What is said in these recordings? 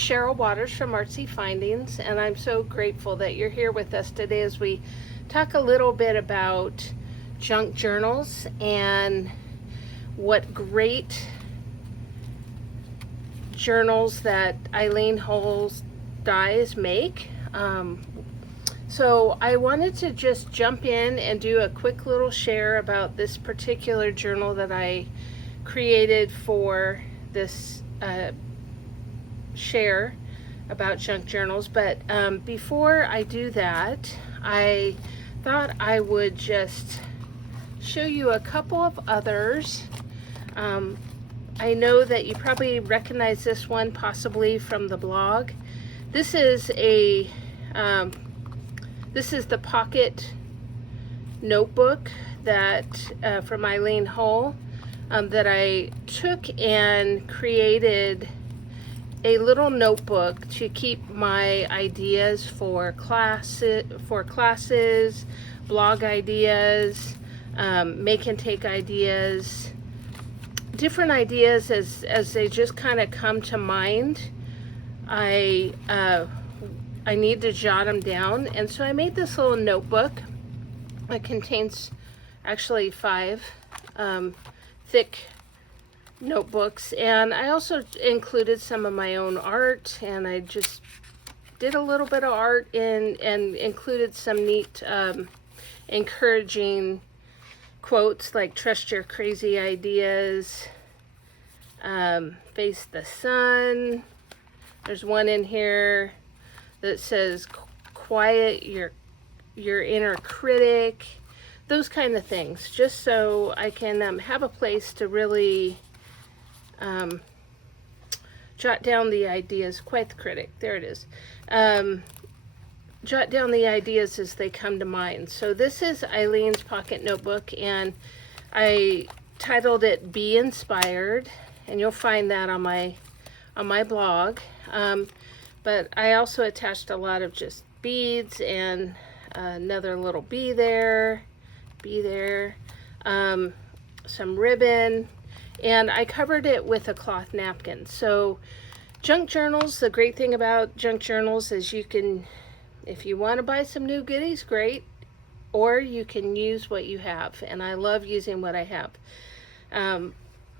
Cheryl Waters from Artsy Findings, and I'm so grateful that you're here with us today as we talk a little bit about junk journals and what great journals that Eileen Hull's dies make. So I wanted to just jump in and do a quick little share about this particular journal that I created for this share about junk journals. But before I do that, I thought I would just show you a couple of others. I know that you probably recognize this one possibly from the blog. This is the pocket notebook that from Eileen Hull that I took and created a little notebook to keep my ideas for classes, blog ideas, make and take ideas, different ideas as they just kind of come to mind. I need to jot them down, and so I made this little notebook. It contains actually 5 thick notebooks, and I also included some of my own art, and I just did a little bit of art and included some neat encouraging quotes like trust your crazy ideas, face the sun. There's one in here that says quiet your inner critic, those kind of things, just so I can have a place to really jot down the ideas. Quite the critic, there it is. Jot down the ideas as they come to mind. So this is Eileen's pocket notebook, and I titled it Be Inspired, and you'll find that on my blog. But I also attached a lot of just beads and another little bee there, some ribbon, and I covered it with a cloth napkin. So junk journals, the great thing about junk journals is you can, if you want to buy some new goodies, great, or you can use what you have, and I love using what I have.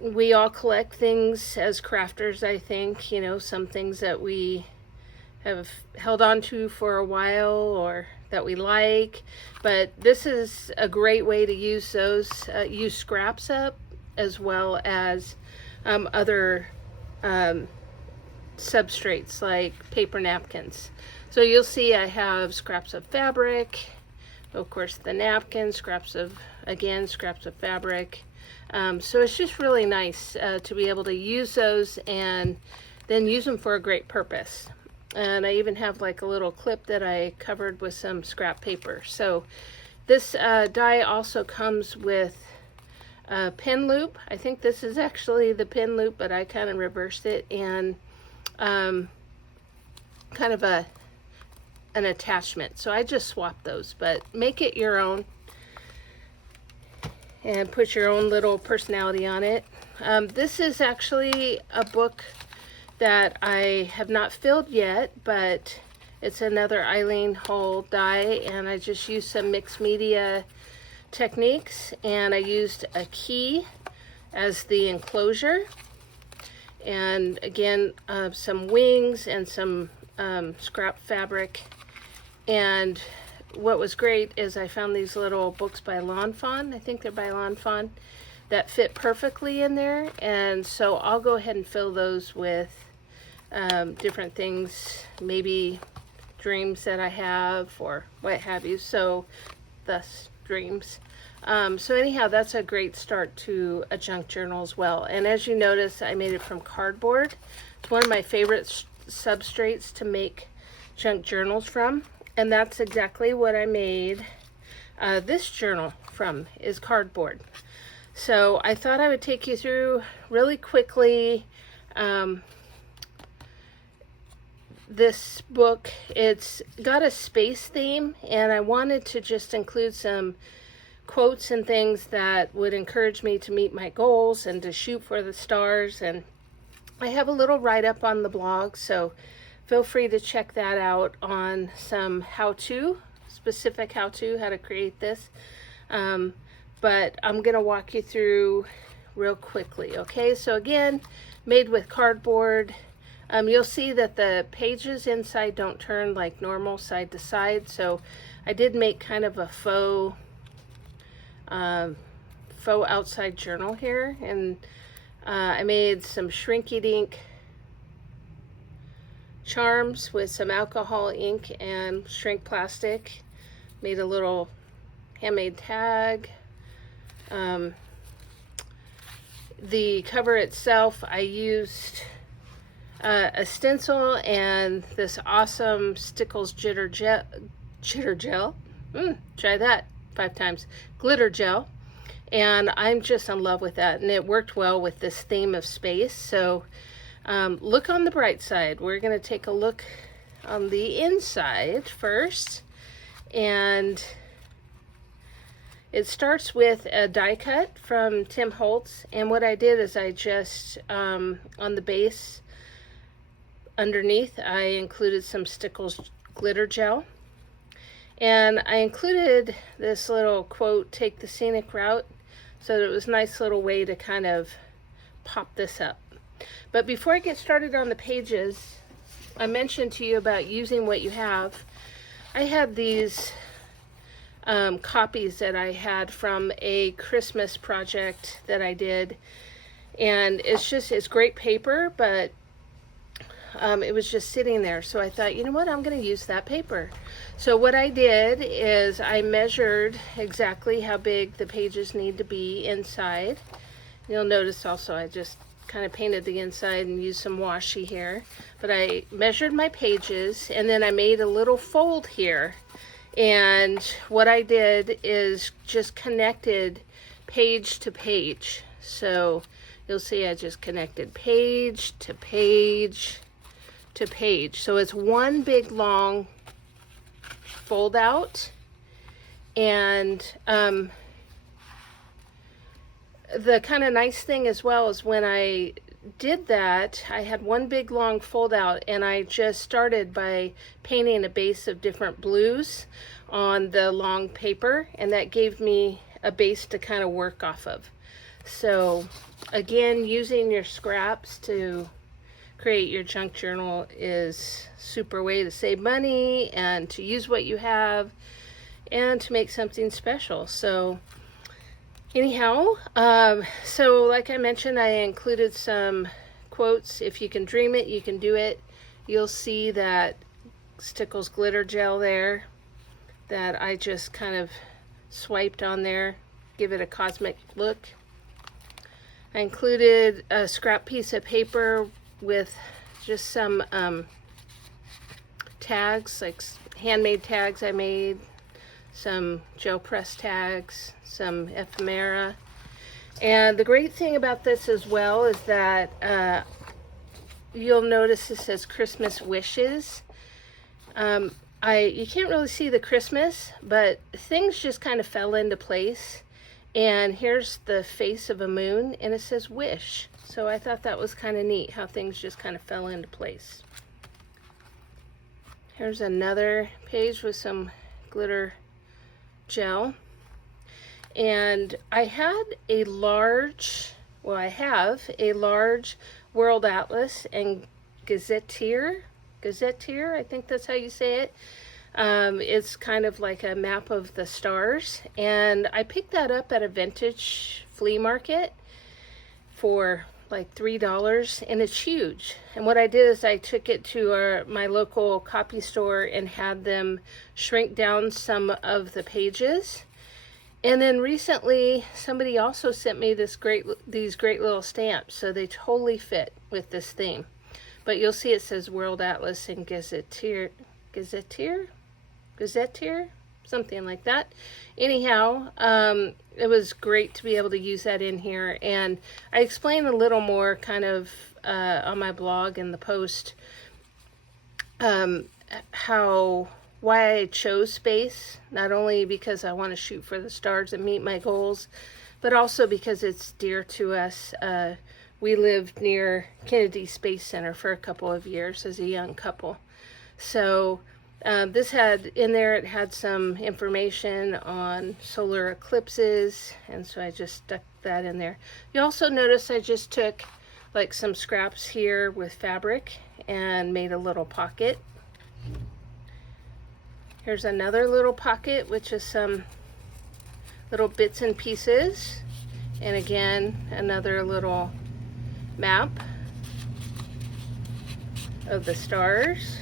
We all collect things as crafters, I think, you know, some things that we have held on to for a while or that we like, but this is a great way to use those, use scraps up as well as other substrates like paper napkins. So you'll see I have scraps of fabric, of course the napkin, scraps of fabric. So it's just really nice to be able to use those and then use them for a great purpose. And I even have like a little clip that I covered with some scrap paper. So this die also comes with a pin loop. I think this is actually the pin loop, but I kind of reversed it, and kind of an attachment. So I just swapped those, but make it your own and put your own little personality on it. This is actually a book that I have not filled yet, but it's another Eileen Hull die, and I just used some mixed media techniques, and I used a key as the enclosure, and again some wings and some scrap fabric. And what was great is I found these little books by Lawn Fawn, I think they're by Lawn Fawn, that fit perfectly in there, and so I'll go ahead and fill those with different things, maybe dreams that I have or what have you, so thus dreams. So anyhow, that's a great start to a junk journal as well. And as you notice, I made it from cardboard. It's one of my favorite substrates to make junk journals from, and that's exactly what I made this journal from, is cardboard. So I thought I would take you through really quickly this book. It's got a space theme, and I wanted to just include some quotes and things that would encourage me to meet my goals and to shoot for the stars. And I have a little write-up on the blog, so feel free to check that out on some how-to, specific how-to, how to create this. But I'm going to walk you through real quickly, okay? So again, made with cardboard. You'll see that the pages inside don't turn like normal side to side, so I did make kind of a faux outside journal here, and I made some shrink-it ink charms with some alcohol ink and shrink plastic. Made a little handmade tag. The cover itself, I used a stencil and this awesome Stickles glitter gel. Try that 5 times. Glitter gel. And I'm just in love with that, and it worked well with this theme of space. So look on the bright side. We're going to take a look on the inside first, and it starts with a die cut from Tim Holtz, and what I did is I just on the base underneath I included some Stickles glitter gel. And I included this little quote, "Take the scenic route," so that it was a nice little way to kind of pop this up. But before I get started on the pages, I mentioned to you about using what you have. I had these copies that I had from a Christmas project that I did. And it's great paper, but it was just sitting there. So I thought, you know what, I'm going to use that paper. So what I did is I measured exactly how big the pages need to be inside. You'll notice also I just kind of painted the inside and used some washi here. But I measured my pages, and then I made a little fold here. And what I did is just connected page to page. So you'll see I just connected page to page to page. So it's one big long fold out. And the kind of nice thing as well is when I did that, I had one big long fold out, and I just started by painting a base of different blues on the long paper, and that gave me a base to kind of work off of. So again, using your scraps to create your junk journal is a super way to save money and to use what you have and to make something special. So anyhow, so like I mentioned, I included some quotes. If you can dream it, you can do it. You'll see that Stickles glitter gel there that I just kind of swiped on there, give it a cosmic look. I included a scrap piece of paper with just some tags, like handmade tags I made, some gel press tags, some ephemera. And the great thing about this as well is that you'll notice this says Christmas wishes. You can't really see the Christmas, but things just kind of fell into place. And here's the face of a moon, and it says wish. So I thought that was kind of neat how things just kind of fell into place. Here's another page with some glitter gel. And I have a large World Atlas and Gazetteer, I think that's how you say it. It's kind of like a map of the stars, and I picked that up at a vintage flea market for like $3, and it's huge. And what I did is I took it to my local copy store and had them shrink down some of the pages. And then recently somebody also sent me these great little stamps, so they totally fit with this theme. But you'll see it says World Atlas and Gazetteer, something like that. Anyhow, it was great to be able to use that in here, and I explain a little more kind of on my blog and the post why I chose space, not only because I want to shoot for the stars and meet my goals, but also because it's dear to us. we lived near Kennedy Space Center for a couple of years as a young couple. So this had in there, it had some information on solar eclipses, and so I just stuck that in there. You also notice I just took like some scraps here with fabric and made a little pocket. Here's another little pocket, which is some little bits and pieces, and again another little map of the stars.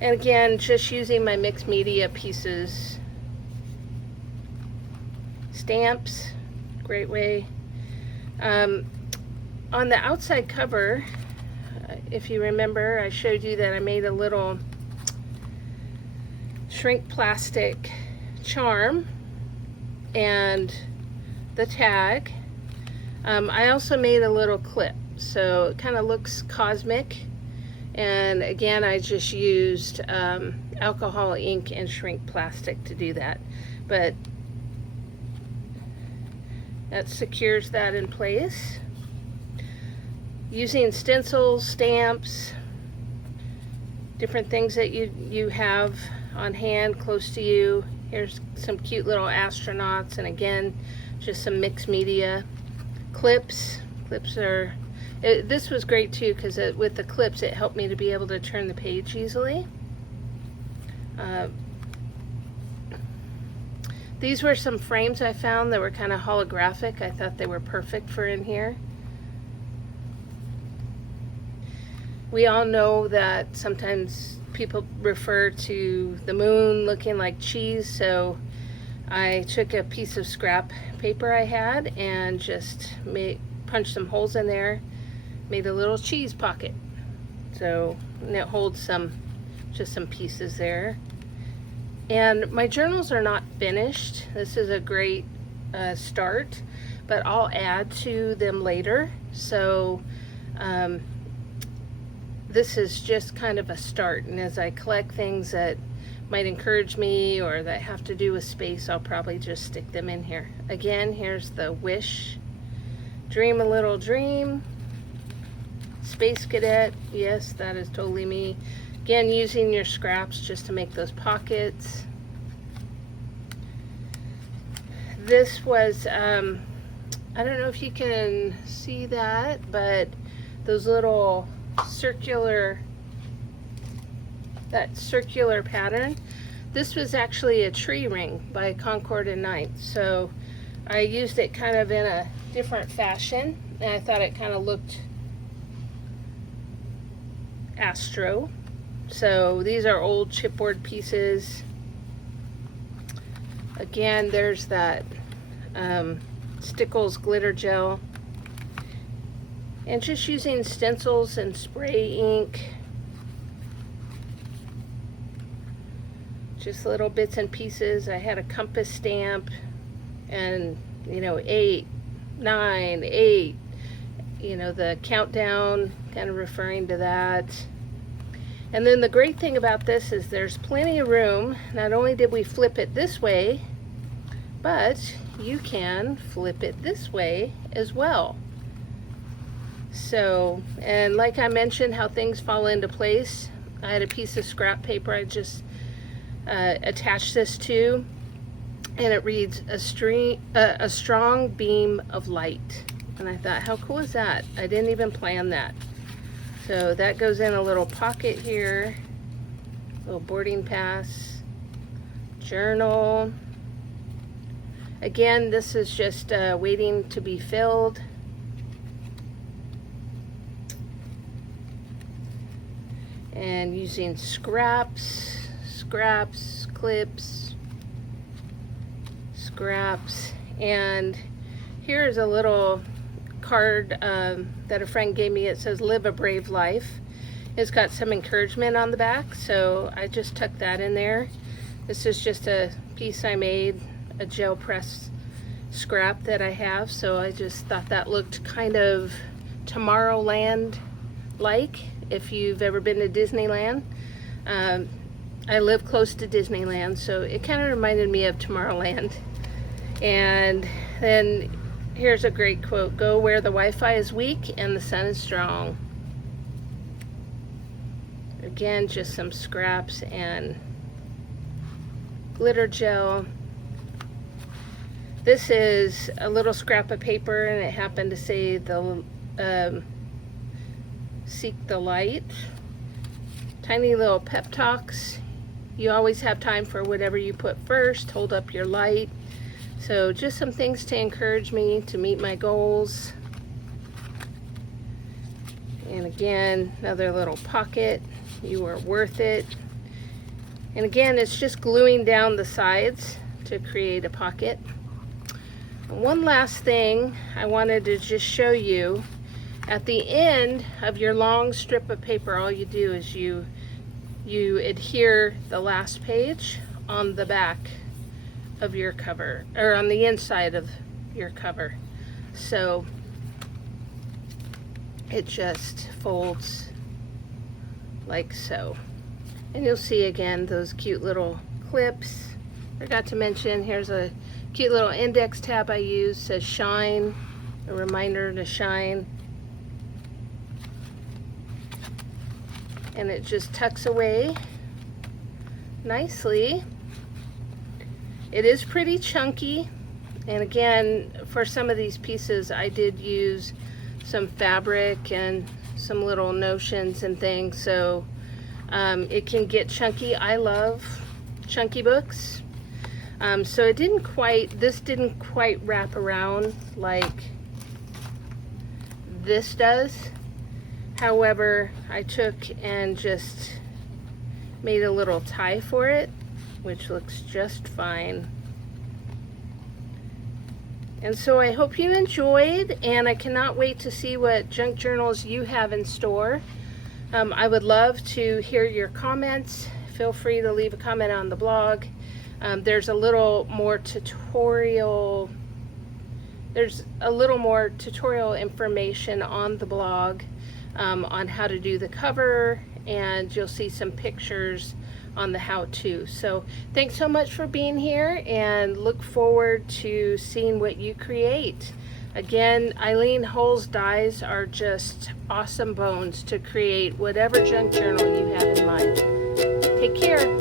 And again, just using my mixed media pieces. Stamps, great way. On the outside cover, if you remember, I showed you that I made a little shrink plastic charm and the tag. I also made a little clip, so it kind of looks cosmic. And again, I just used alcohol ink and shrink plastic to do that. But that secures that in place. Using stencils, stamps, different things that you have on hand close to you. Here's some cute little astronauts, and again, just some mixed media. Clips. Clips are... this was great too, because with the clips it helped me to be able to turn the page easily. These were some frames I found that were kind of holographic. I thought they were perfect for in here. We all know that sometimes people refer to the moon looking like cheese, so I took a piece of scrap paper I had and just punched some holes in there, made a little cheese pocket. So, and it holds just some pieces there. And my journals are not finished. This is a great start, but I'll add to them later. So this is just kind of a start, and as I collect things that might encourage me or that have to do with space, I'll probably just stick them in here. Again, here's the wish. Dream a little dream. Space cadet, yes, that is totally me. Again, using your scraps just to make those pockets. This was, I don't know if you can see that, but those little circular pattern. This was actually a tree ring by Concord and Ninth. So I used it kind of in a different fashion, and I thought it kind of looked astro. So these are old chipboard pieces. Again, there's that Stickles glitter gel. And just using stencils and spray ink. Just little bits and pieces. I had a compass stamp and, 8, 9, 8. The countdown, kind of referring to that. And then the great thing about this is there's plenty of room. Not only did we flip it this way, but you can flip it this way as well. So, and like I mentioned, how things fall into place. I had a piece of scrap paper I just attached this to, and it reads, a strong beam of light. And I thought, how cool is that? I didn't even plan that. So that goes in a little pocket here, little boarding pass, journal. Again, this is just waiting to be filled. And using scraps, clips, scraps. And here's a little card that a friend gave me. It says, "Live a brave life." It's got some encouragement on the back, so I just tucked that in there. This is just a piece I made, a gel press scrap that I have, so I just thought that looked kind of Tomorrowland-like, if you've ever been to Disneyland. I live close to Disneyland, so it kind of reminded me of Tomorrowland. And then Here's a great quote: "Go where the Wi-Fi is weak and the sun is strong." Again, just some scraps and glitter gel. This is a little scrap of paper, and it happened to say the seek the light. Tiny little pep talks. You always have time for whatever you put first. Hold up your light. So just some things to encourage me to meet my goals. And again, another little pocket. You are worth it. And again, it's just gluing down the sides to create a pocket. And one last thing I wanted to just show you. At the end of your long strip of paper, all you do is you adhere the last page on the back of your cover, or on the inside of your cover. So it just folds like so. And you'll see again those cute little clips. Forgot to mention, here's a cute little index tab I use, says shine, a reminder to shine. And it just tucks away nicely. It is pretty chunky, and again, for some of these pieces I did use some fabric and some little notions and things, so it can get chunky. I love chunky books. So it didn't quite, this didn't quite wrap around like this does. However, I took and just made a little tie for it, which looks just fine. And so I hope you enjoyed, and I cannot wait to see what junk journals you have in store. I would love to hear your comments. Feel free to leave a comment on the blog. There's a little more tutorial information on the blog on how to do the cover, and you'll see some pictures on the how-to. So thanks so much for being here, and look forward to seeing what you create. Again, Eileen Hull's dies are just awesome bones to create whatever junk journal you have in mind. Take care.